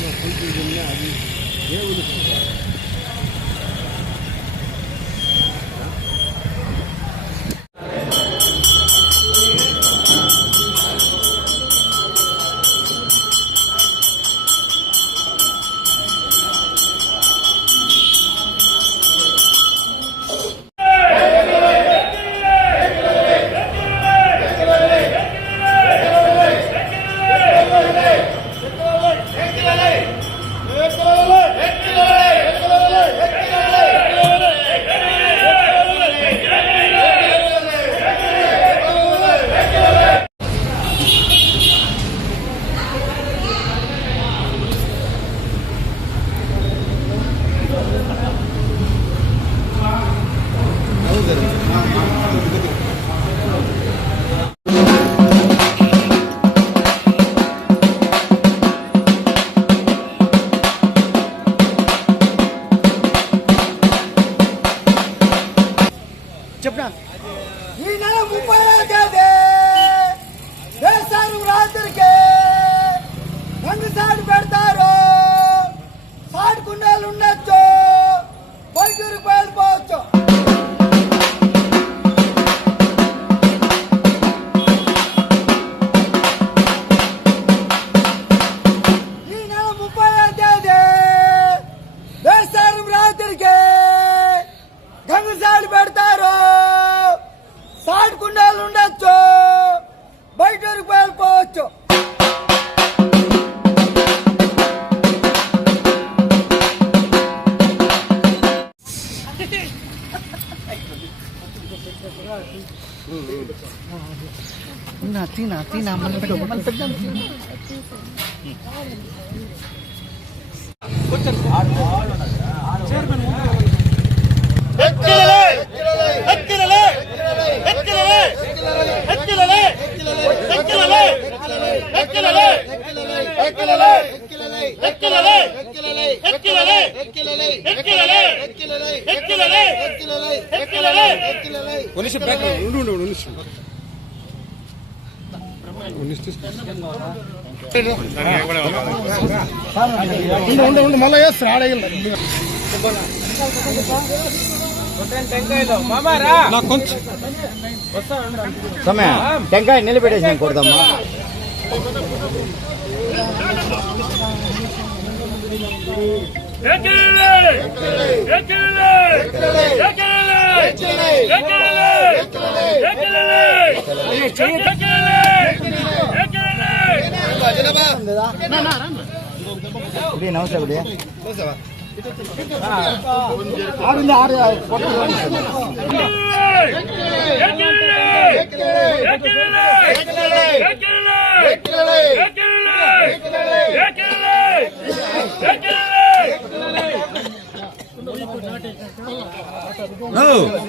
అది దేవుడు చెప్పనా ఈ నెల 30వ తేదీ వేసారు రాత్రికి రెండు సార్లు పెడతారు. సాటుకుండాలు ఉండొచ్చు, బయటూరికి వెళ్ళిపోవచ్చు. ఈ నెల 30వ తేదీ వేసారు రాత్రికి గంగసాలు పెడతారు. సాటుకుండాలు ఉండొచ్చు, బయటూరికి వెళ్ళిపోవచ్చు. తినా మన పెద్ద మళ్ళీ వేస్తారు ఆడేయాలి కొంచెం సమయ టెంకాయ నిలబెట్టేసి కొడదామా. నమస్తే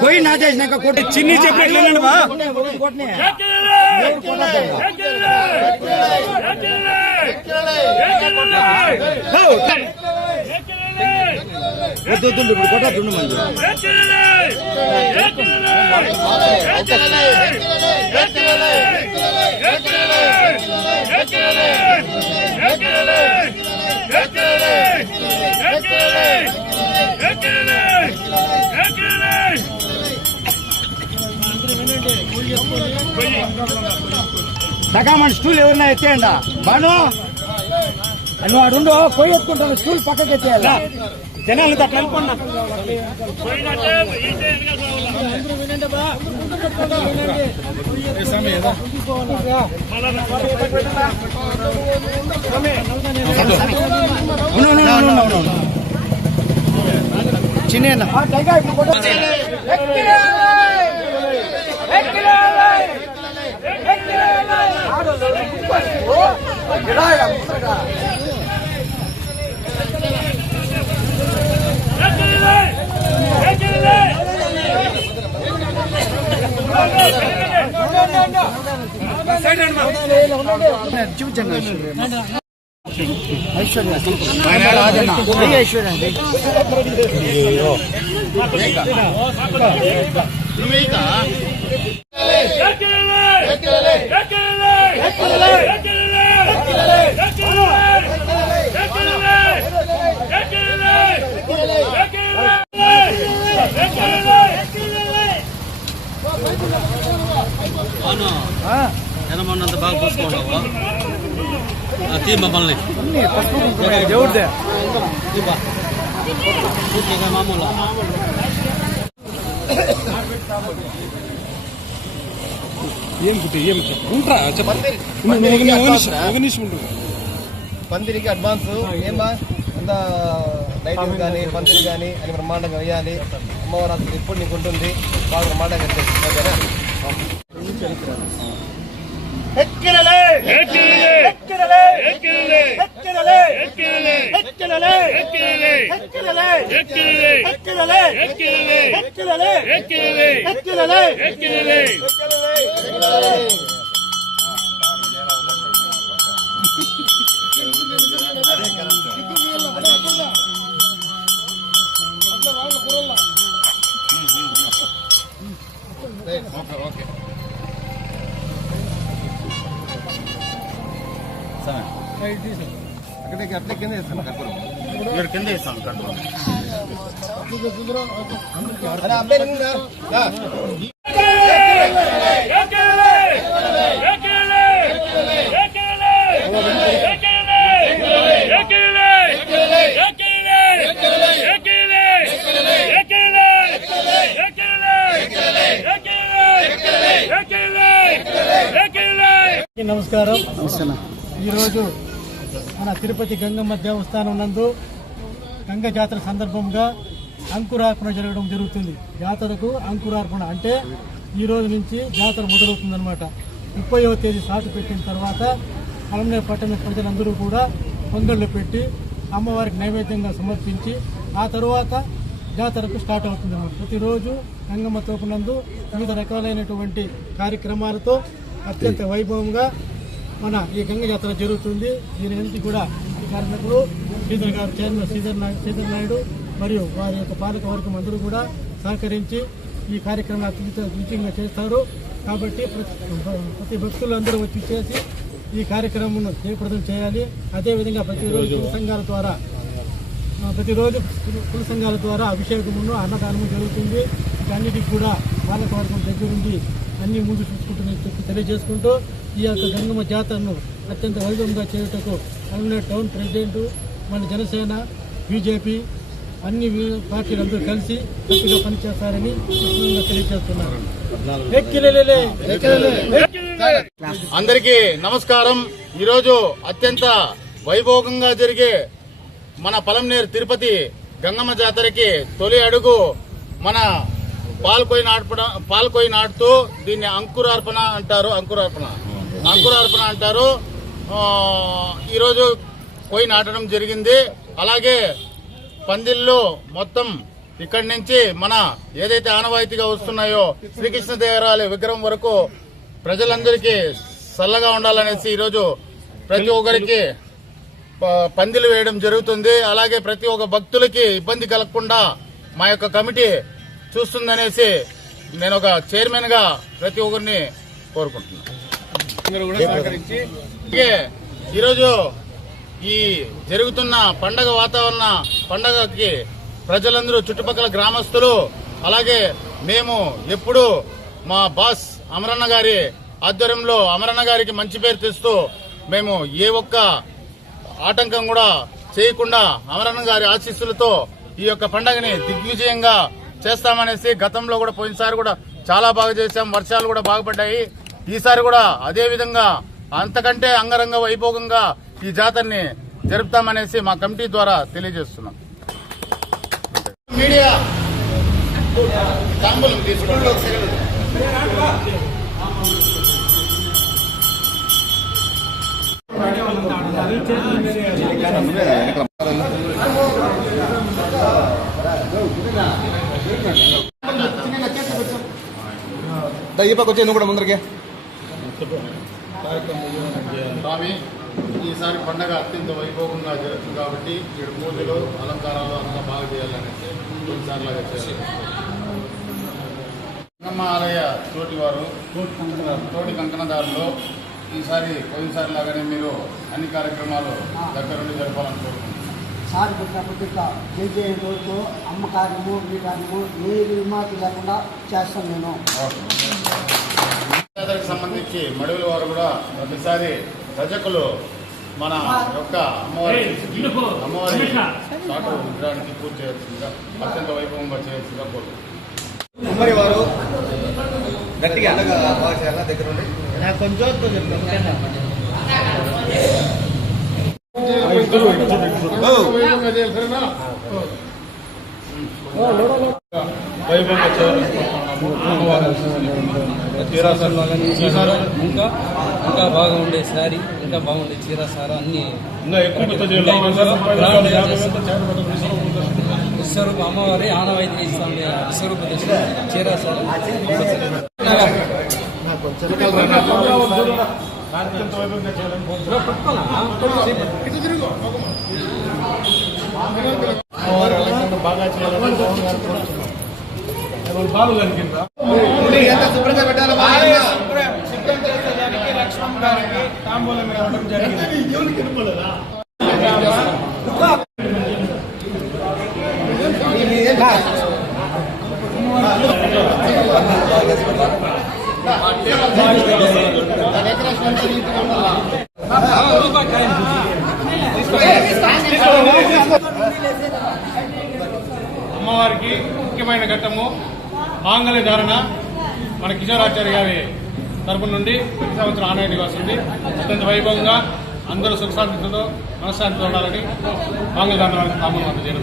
పోయి నాటేసినాక కొట్టి చిన్ని చెప్పినట్లేనండి బా వద్దు ఇప్పుడు కొట్టద్దు మంది సకామని స్టూల్ ఎవరన్నా ఎత్తేయండా బాను నువ్వు అడుండో పోయి ఎత్తుకుంటాను. స్టూల్ పక్కకి ఎత్తేయాలా జనాలు అట్లా అనుకున్నా చిన్న ఐశ్వర్య ఐశ్వర్య మమ్మల్ని దేవుడిదే మామూలు ఏం ఉంటా చెప్పండి పందిరికి అడ్వాన్స్ ఏమా అంత లైటింగ్ కానీ పందిరి కానీ అని బ్రహ్మాండంగా వేయాలి. అమ్మవారు అసలు ఎప్పుడు నీకు ఉంటుంది బాగా బ్రహ్మాండంగా వచ్చేసి ఓకేనా. ఓకే అట్లే కింద వేస్తాను కర్పూరం కింద ఇస్తాను కట్టుకో. అరే అబ్బాయి నమస్కారం. ఈరోజు మన తిరుపతి గంగమ్మ దేవస్థానం నందు గంగ జాతర సందర్భంగా అంకురార్పణ జరగడం జరుగుతుంది. జాతరకు అంకురార్పణ అంటే ఈ రోజు నుంచి జాతర మొదలవుతుందన్నమాట. 30వ తేదీ సాటు పెట్టిన తర్వాత పలమనేరు పట్టణ ప్రజలందరూ కూడా పొంగళ్ళు పెట్టి అమ్మవారికి నైవేద్యంగా సమర్పించి ఆ తరువాత జాతరకు స్టార్ట్ అవుతుందన్నమాట. ప్రతిరోజు గంగమ్మ తోపునందు వివిధ రకాలైనటువంటి కార్యక్రమాలతో అత్యంత వైభవంగా మన ఈ గంగ జాతర జరుగుతుంది. దీని నుంచి కూడా ఈ కార్యక్రమంలో శ్రీధర్ గారు చైర్మన్ శ్రీధర్ నాయుడు మరియు వారి యొక్క పాలక వర్గం అందరూ కూడా సహకరించి ఈ కార్యక్రమం అత్యంత విజయంగా చేస్తారు. కాబట్టి ప్రతి భక్తులందరూ వచ్చి చేసి ఈ కార్యక్రమం జయప్రదం చేయాలి. అదేవిధంగా ప్రతిరోజు కుల సంఘాల ద్వారా అభిషేకమును అన్నదానము జరుగుతుంది. వీటన్నిటికి కూడా పాలక వర్గం దగ్గరుండి అన్ని ముందు చూసుకుంటుందని చెప్పి తెలియజేసుకుంటూ ఈ యొక్క గంగమ్మ జాతరను అత్యంత వైభవంగా చేయుటకు పలమనేరు టౌన్ ప్రెసిడెంట్, మన జనసేన, బీజేపీ అన్ని పార్టీలందరూ కలిసి గట్టిగా పనిచేస్తారని తెలియజేస్తున్నారు. అందరికీ నమస్కారం. ఈరోజు అత్యంత వైభోగంగా జరిగే మన పలమనేరు తిరుపతి గంగమ్మ జాతరకి తొలి అడుగు మన పాల్కొయి నాటుతూ దీన్ని అంకురార్పణ అంటారు. ఈరోజు కొయ్యి నాటడం జరిగింది. అలాగే పందిళ్ళు మొత్తం ఇక్కడి నుంచి మన ఏదైతే ఆనవాయితీగా వస్తున్నాయో శ్రీకృష్ణదేవరాయల విగ్రహం వరకు ప్రజలందరికీ చల్లగా ఉండాలనేసి ఈరోజు ప్రతి ఒక్కరికి పందిలు వేయడం జరుగుతుంది. అలాగే ప్రతి ఒక్క భక్తులకి ఇబ్బంది కలగకుండా మా యొక్క కమిటీ చూస్తుందనేసి నేను ఒక చైర్మన్ గా ప్రతి ఒక్కరిని కోరుకుంటున్నాను. ఈరోజు ఈ జరుగుతున్న పండగకి ప్రజలందరూ చుట్టుపక్కల గ్రామస్తులు అలాగే మేము ఎప్పుడు మా బాస్ అమరన్న గారి ఆధ్వర్యంలో అమరన్న గారికి మంచి పేరు తెస్తూ మేము ఏ ఒక్క ఆటంకం కూడా చేయకుండా అమరన్న గారి ఆశీస్సులతో ఈ యొక్క పండగని దిగ్విజయంగా చేస్తామనేసి గతంలో కూడా పోయినసారి కూడా చాలా బాగా చేశాం. వర్షాలు కూడా బాగుపడ్డాయి. ఈసారి కూడా అదే విధంగా అంతకంటే అంగరంగ వైభోగంగా ఈ జాతరని జరుపుతామనేసి మా కమిటీ ద్వారా తెలియజేస్తున్నాం. మీడియా వచ్చే నువ్వు కూడా ముందరికి స్వామి, ఈసారి పండగ అత్యంత వైభవంగా జరుగుతుంది కాబట్టి ఇక్కడ పూజలు అలంకారాలు అంతా బాగా చేయాలనేసి కొన్నిసార్లుగా చేయాలి. గంగమ్మ ఆలయ తోటి కంకణదారులు ఈసారి పోయినసారి లాగానే మీరు అన్ని కార్యక్రమాలు దగ్గరుండి జరపాలని కోరుకుంటున్నాను. సార్ పెట్టినప్పటికీ జయ రోజుతో అమ్మ కార్యము మీ కార్యము ఏ విమానం లేకుండా చేస్తాను నేను. జాతరకు సంబంధించి మడుగుల వారు కూడా ప్రతిసారి రజకులు మన యొక్క అమ్మవారి సాటు విగ్రహానికి పూజ చేయాల్సిందిగా అత్యంత వైభవంగా చేయాల్సిందిగా కోరుతున్నాను. కుమ్మరి వారు గట్టిగా బాగా చేయాలా దగ్గర ఉండి వైభవంగా చేయాలనుకుంటున్నాము. చీరాసారా ఇంకా ఇంకా బాగా ఉండే శారీ, ఇంకా బాగుండే చీరాసారా అన్ని విశ్వరూప అమ్మవారి ఆనవాయితీ ఇస్తాండి. విశ్వరూప చీరాసారా బాగా చేయాలని శుభ్రంగా పెట్టాలి. లక్ష్మణ్ గారికి తాంబూలం ఇవ్వడం జరిగింది. అమ్మవారికి ముఖ్యమైన ఘట్టము మాంగళ్య ధారణ. మన కిషోరాచార్య గారి తరపు నుండి ప్రతి సంవత్సరం ఆనవాయితీ వస్తుంది. అత్యంత వైభవంగా అందరూ సుఖశాంతితో మనశ్శాంతితో ఉండాలని మాంగళ్య ధారణ కామన్ చేయడం.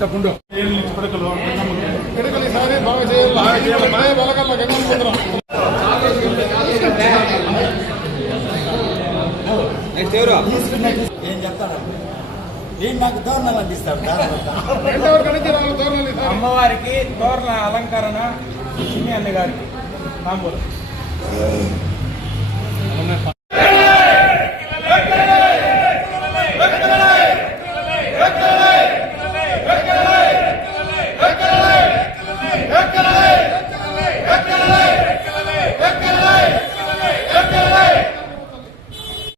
చెప్పండు పిడకలు ఈసారి బాగా చేయాలి. మాయ బలగల్ల గంగమ్మ ఏం చెప్తాడు ఏం నాకు తోరణాలు అందిస్తాడు. అమ్మవారికి తోరణ అలంకరణ చిన్ని అన్న గారికి తాంబూలం.